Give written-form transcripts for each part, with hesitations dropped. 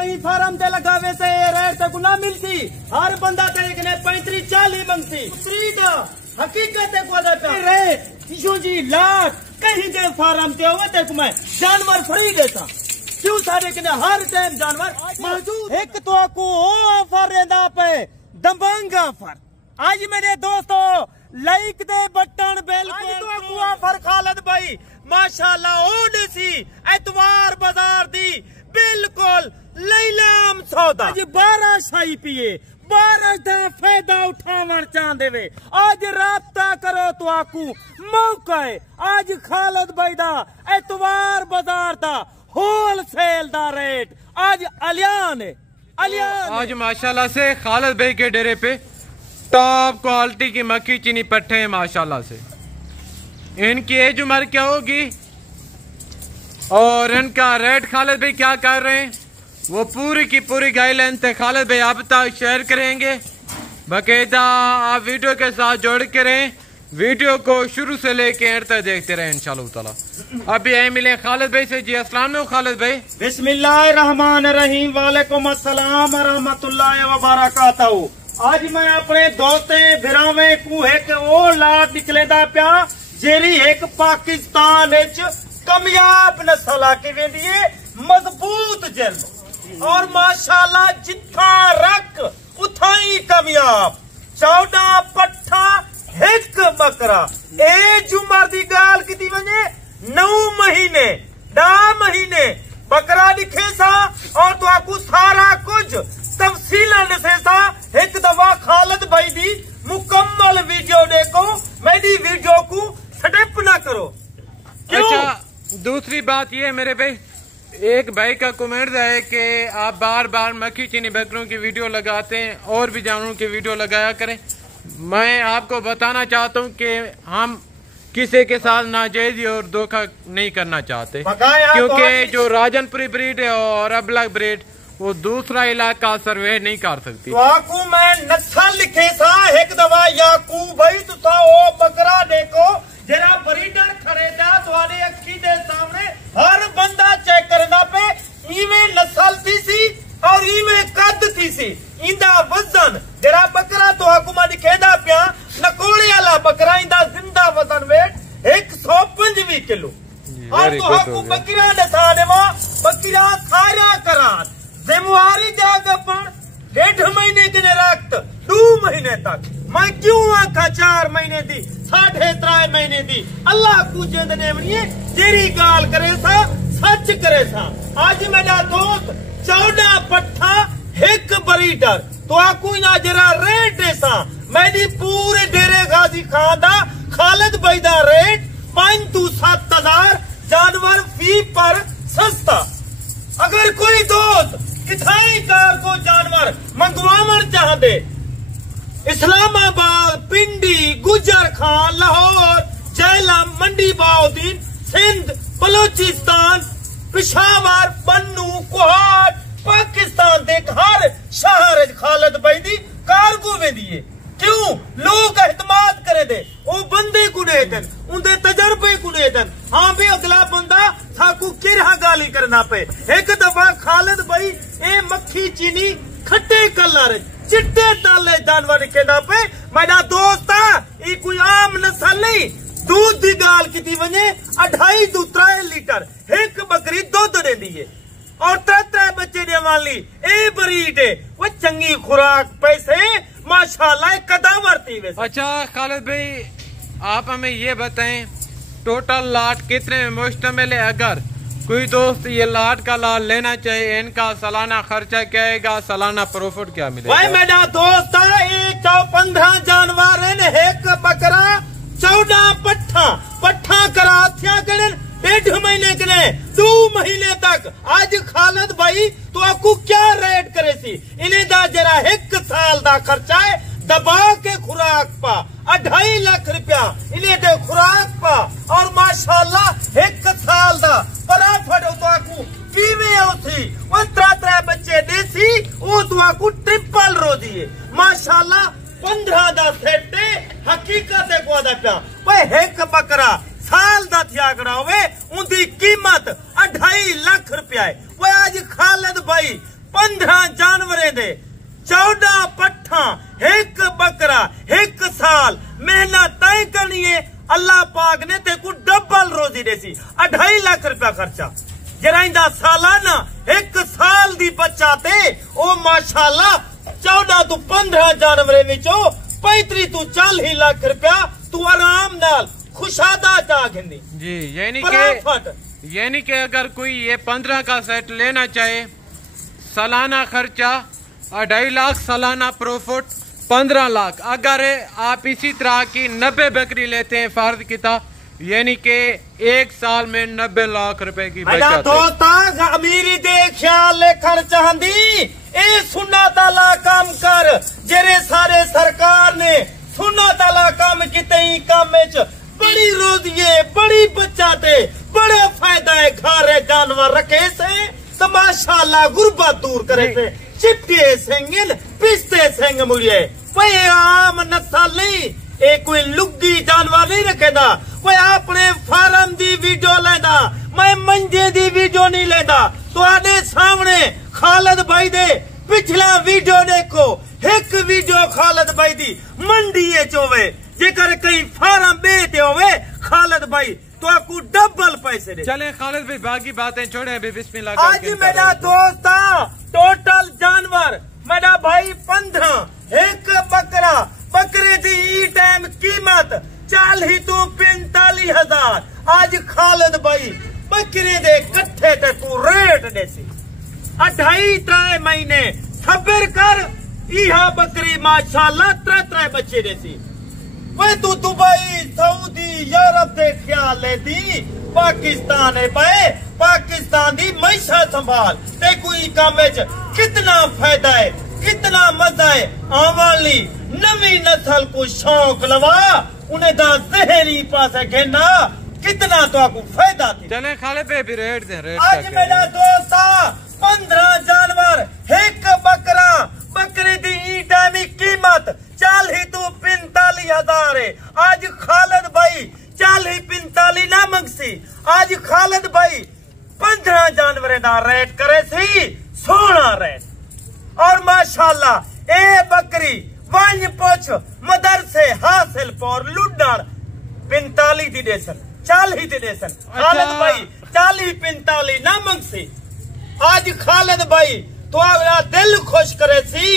कहीं फार्म ते लगावे से रेट तक ना मिलती, हर बंदा तेरे कने 35-40 मंगती। हकीकत है को रेट इशू जी लाख कहीं के फार्म ते होवे ते मैं जानवर फ्री देता क्यों सारे कने हर टाइम जानवर मौजूद। एक तो को ऑफर रेंदा पे दबंग ऑफर। आज मेरे दोस्तों लाइक दे बटन बेल को ऑफर खालिद भाई माशाल्लाह ओने सी एतवार बाजार दी बिल्कुल लैलाम सौदा। आज 12 शाही पिए 12 दा फायदा उठावन चाहते वे आज राब्ता करो तो आकू मौका है। आज खालिद भाई दा एतवार बाजार दा होलसेल दा रेट आज अलियान है। आज माशाल्लाह से खालिद भाई के डेरे पे टॉप क्वालिटी की मक्की चीनी पट्टे हैं माशाल्लाह से। इनकी एज उम्र क्या होगी और इनका रेट खालिद भाई क्या कर रहे हैं वो पूरी की पूरी गाइडलाइन थे खालिद भाई आप तक शेयर करेंगे। बाकायदा आप वीडियो के साथ जोड़ के रहें, वीडियो को शुरू से लेके एंड तक देखते रहे इंशाल्लाह ताला। अभी यही मिले खालिद भाई से। जी अस्सलाम वालेकुम खालिद भाई। बिस्मिल्लाहिर्रहमानिर्रहीम। वालेकुम अस्सलाम रहमतुल्लाहि व बरकातहू। आज मैं अपने दोस्ते बिरावे को एक वो लाट निकलेदा प्या जेरी एक पाकिस्तान कामयाब नस्ल आके वेंदी है मजबूत जन्म और माशाल्लाह जिथा रख उथाई कामयाब। 14 पट्ठा एक बकरा एज उम्र दी गाल की वने 9 महीने 10 महीने बकरा दिखे सा और तो आपको सारा कुछ तफसीला दसे सा। एक दफा खालिद भाई दी मुकम्मल वीडियो देखो, मेरी वीडियो को स्किप ना करो। अच्छा दूसरी बात ये मेरे भाई एक भाई का कमेंट है कि आप बार बार मक्खी चीनी बकरों की वीडियो लगाते हैं और भी जानवरों की वीडियो लगाया करें। मैं आपको बताना चाहता हूं कि हम किसी के साथ नाजायज और धोखा नहीं करना चाहते क्योंकि जो राजनपुरी ब्रीड है और अबलग ब्रीड वो दूसरा इलाका सर्वे नहीं कर सकती। तो मैं नस्ल लिखे सा एक दवा याकूब भाई तुसा ओ बकरा देखो जरा ब्रीडर खरीदा तुम्हारे अखी दे सामने हर बंदा चेक करना पे इवे नस्ल थी सी और इवे कद थी सी इंदा वजन जरा बकरा तो हुकुमा दिखेदा पिया नकोले वाला बकरा इंदा जिंदा वजन वेट 125 किलो और तो हुकुम बकरा दसा देवा बकरा खारा करा जिम्मेवारी जागपन 1.5 महीने के रक्त 2 महीने तक मैं क्यों आखा 4 महीने दी 3.5 महीने दी अल्लाह को जिंदने बनिए तेरी गाल करे सा सच करे सा। आज मेरा दोस्त 14 पट्ठा एक ब्रीडर तो आकू ना जरा रेट ऐसा मेरी पूरे डेरे गाजी खादा खालिद भाई दा रेट 5 to 7 हजार जानवर फी पर सस्ता। अगर कोई दोस्त किथाई कार को जानवर मंगवावन चाह दे इस्लामाबाद पिंडी गुजर खान लाहौर जैलम मंडी बाउद्दीन सिंध बलोचिस्तान पिशावर बन्नू कोहाट पाकिस्तान दे हर शहर खालिद भाई दी कारगो वेंदी है। क्यों लोग एतमाद करे दे ओ बंदे को दे देन उनके तजर्बे को दे देन। हाँ भी अगला बंदा साकू किरहा गाली करना पे। एक दफा खालिद भाई ए मक्खी चीनी खट्टे कलर चिट्टे ताले जानवर कहना पे मेरा दोस्त ये कोई आम नस्ल नहीं दूध की गाल की वने 2.5 to 3 लीटर एक बकरी दूध देती है और 3 बच्चे दे वाली ए ब्रीड है वो चंगी खुराक पैसे माशाल्लाह कदावरती वैसे। अच्छा खालिद भाई आप हमें ये बताएं टोटल लाट कितने में मुश्तमिल है अगर कोई दोस्त ये लाट का लाट लेना चाहिए इनका सालाना खर्चा क्या आएगा सालाना प्रॉफिट क्या मिलेगा? भाई मेरा दोस्त 15 जानवर एक बकरा 14 पट्ठा करा 1.5 महीने के 2 महीने तक। आज खालिद भाई तो आपको क्या रेट करे सी इन्हें दा जरा 1 साल दा खर्चा है दबा के खुराक पा 2.5 लाख रुपया इन्हें दे खुराक पा और माशाल्लाह 1 साल दा प्रॉफिट तो आपको कीमे होती वो 3 बच्चे देसी वो तो आपको ट्रिपल रोजी है माशाल्लाह 15 दा सेट हकीकत है को दा भाई एक बकरा साल दा त्यागड़ा हुए उनकी कीमत 2.5 लाख रुपया है। वो आज खालिद भाई 15 जानवरें दे 14 पट्ठा 1 बकरा 1 साल मेहनत तय करनी है। अल्लाह पाक ने ते को डबल रोजी देसी 2.5 लाख रुपया खर्चा जरा सालाना 1 साल दी बच्चा ते ओ माशाल्लाह 14 तो 15 जानवरें विचों 35 तो 40 लाख रुपया तू आराम नाल खुशादा चा गिंदी जी। यानी कि अगर कोई ये 15 का सेट लेना चाहे, सालाना खर्चा 2.5 लाख, सालाना प्रॉफिट 15 लाख। अगर आप इसी तरह की 90 बकरी लेते हैं फर्द किताब, यानी कि 1 साल में 90 लाख रुपए की बचत। दोस्ता अमीरी दे ख्याल लेखन चाहती ए सुन्ना ताला काम कर जेरे सारे सरकार ने सुन्ना ताला काम किते ही काम बड़ी रोजिए बड़ी बचाते बड़ा फायदा है। घरे जानवर रखे से तो माशाल्लाह गुर्बत दूर करे से चिपके सेंगिल पिस्ते सेंग मुड़िए वही आम नस्ल नहीं ए कोई लुग्गी जानवर नहीं रखेदा। वही अपने फार्म दी वीडियो लेदा, मैं मंजे दी वीडियो नहीं लेदा। तुहाडे सामने खालिद भाई दे पिछला वीडियो देखो, एक वीडियो खालिद भाई दी मंडी चोवे जेकर कई फार्म बेचते होवे खालिद भाई तो आपको डबल पैसे दे। चले खालिद भाई बाकी बातें छोड़े अभी बिस्मिल्लाह। आज मेरा दोस्ता टोटल जानवर मेरा भाई 15 1 बकरा बकरे दी ई टाइम कीमत 40 तो 45 हजार। आज खालिद भाई बकरे दे कट्ठे ते तू रेट देसी 2.5-3 महीने सबर कर इहा बकरी माशाल्लाह 3 बच्चे देसी। वे तू दुबई सऊदी यूरोप दे ख्याल लेती पाकिस्तान है पे पाकिस्तान दी मैशा संभाल ते कोई काम कितना फायदा है कितना मजा है। आवाली नवी नस्ल को शौक लवा उन्हें दा जहरी पासे घेना कितना तो आपको फायदा थी। चले खालिद पे भी रेट दे रेट। आज मेरा दोस्ता 15 जानवर 1 बकरा बकरी दी ई टाइम कीमत 40 तो 45 हजार है। आज खालिद भाई 40-45 ना मंगसी। आज खालिद भाई 15 जानवर दा रेट करे सी सोना रेट। और माशाल्लाह ए बकरी वंज पोछ मदरसे हासिल पर लुडर 45 दी देसन 40 दी देसन। खालिद भाई 40-45 ना मंगसी। आज खालिद भाई तो आपका दिल खुश करे सी।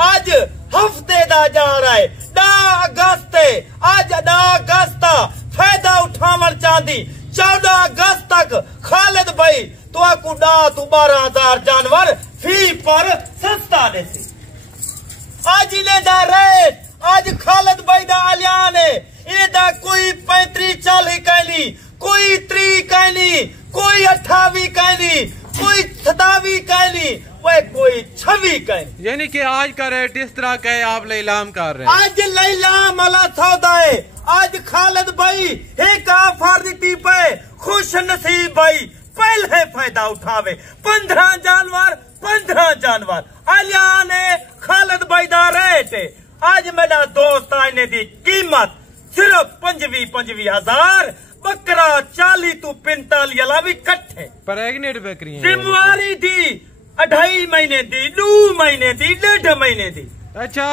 आज हफ्ते दा जा रहा है 10 अगस्त आज 10 अगस्त फायदा उठावन चाहती 14 अगस्त तक खालिद भाई तो आपको 10 तो 12 हजार जानवर फी पर सस्ता दे सी। आज इन्हें दा रेट आज खालिद भाई दा ऐलान है इदा कोई 35-40 कहनी कोई 30 कहनी कोई 28 कहनी कोई 27 कहनी वह कोई 26 कहनी। यानी कि आज का रेट इस तरह का है आप लैलाम कर रहे हैं। आज लैलाम वाला सौदा है। आज खालिद भाई एक ऑफर दी पे खुश नसीब भाई पहले फायदा उठावे 15 जानवर ऐलान है खालिद भाई दा रेट। आज मेरा दोस्त आने दी कीमत सिर्फ 25 हजार बकरा 40 तो 45 अला भी कट्ठे प्रेग्नेंट बकरी जिम्मेवारी दी 2.5 महीने दी 2 महीने दी 1.5 महीने दी। अच्छा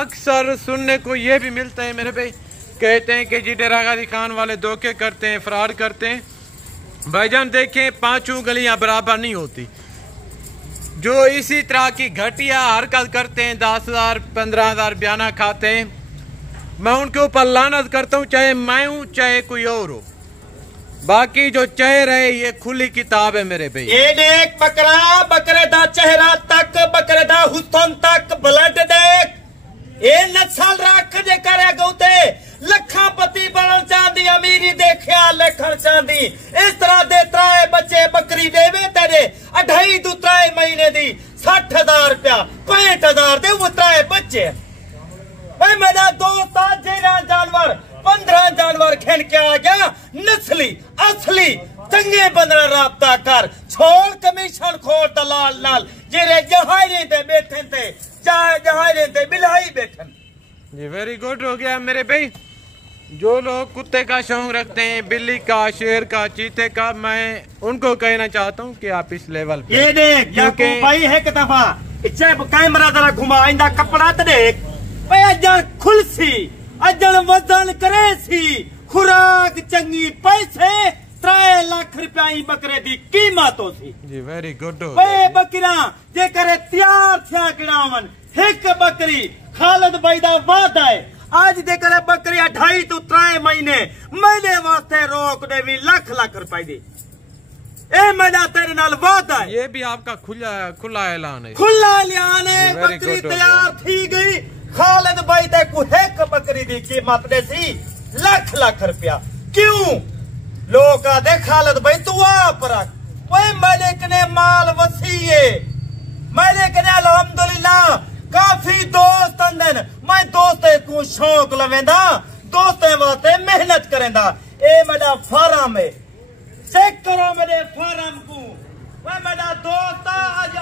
अक्सर सुनने को ये भी मिलता है मेरे भाई कहते हैं कि जी डेरा गाजी खान वाले धोखे करते हैं फ्रॉड करते हैं। भाईजान देखें 5 गलियां बराबर नहीं होती। जो इसी तरह की घटिया हरकत करते हैं 10,000 15,000 बयाना खाते हैं मैं उनके ऊपर लानत करता हूँ चाहे मैं हूँ चाहे कोई और हो। बाकी जो चेहरा है ये खुली किताब है मेरे भाई। ये देख बकरा बकरे दा चेहरा तक बकरे दा हुस्न तक ब्लड देख ये नस्ल रख जे करे गौते लखापति बनना चाहती अमीरी दे ख्याल रखना चाहती इस तरह दे 3 बच्चे बकरी देवे तेरे 2.5 तो 3 महीने दी 60,000 रुपया 65,000 दे वो 3 बच्चे। भाई मेरा दोस्त जेरा जानवर 15 जानवर खेल के आ गया नस्ली असली चंगे बंदरा राबता कर छोड़ कमीशन खोर दलाल नाल जेरे जहारे ते बैठे थे जहारे ते बिलाई बैठन। जी वेरी गुड हो गया मेरे भाई। जो लोग कुत्ते का शौक रखते हैं, बिल्ली का, शेर का, चीते का, मैं उनको कहना चाहता हूँ कि आप इस लेवल पे ये देख याकूब भाई एक दफा इच्छे कैमरा जरा घुमा इंदा कपड़ा तो देख भाई अजन खुलसी अजन वजन करे सी खुराक चंगी पैसे 3 लाख रुपया बकरे दी कीमत हो सी जी। Very good. वे बकरा जे करे तैयार थिया गिणावन एक बकरी खालिद भाई दा वादा है आज दे करे बकरी 2.5 to 3 महीने वास्ते रोक दे भी लाख रुपए दी ए मजा तेरे नाल वादा है। ये भी आपका खुला ऐलान है। खुला ऐलान है। बकरी तैयार थी गई खालिद भाई ते को एक बकरी दी कीमत दे सी लाख रुपया। क्यों लोग आदे खालिद भाई तू आप रख ओए मालिक ने माल वसीए मालिक ने अल्हम्दुलिल्लाह काफी दोस्त अंदन मैं दोस्ते को शौक लवेंदा दोस्ते वास्ते मेहनत करेंदा ए मेरा फार्म है चेक करो मेरे फार्म को वह मेरा दोस्त आज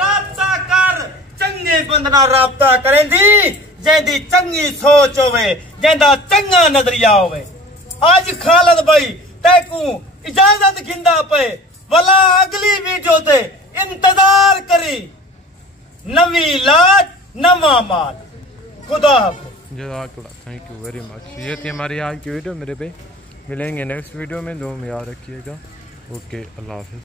राब्ता कर चंगे बंदना राब्ता करेंदी जेंदी चंगी सोच होवे जेंदा चंगा नजरिया होवे। आज खालिद भाई तैकू इजाजत खिंदा पे वला अगली वीडियो ते इंतजार करी नवी लाज नवा माल। खुदा जज़ाकल्लाह। Thank you very much. ये थी हमारी आज की वीडियो मेरे पे। मिलेंगे नेक्स्ट वीडियो में। दुआ में याद रखिएगा। ओके, अल्लाह हाफ़िज़।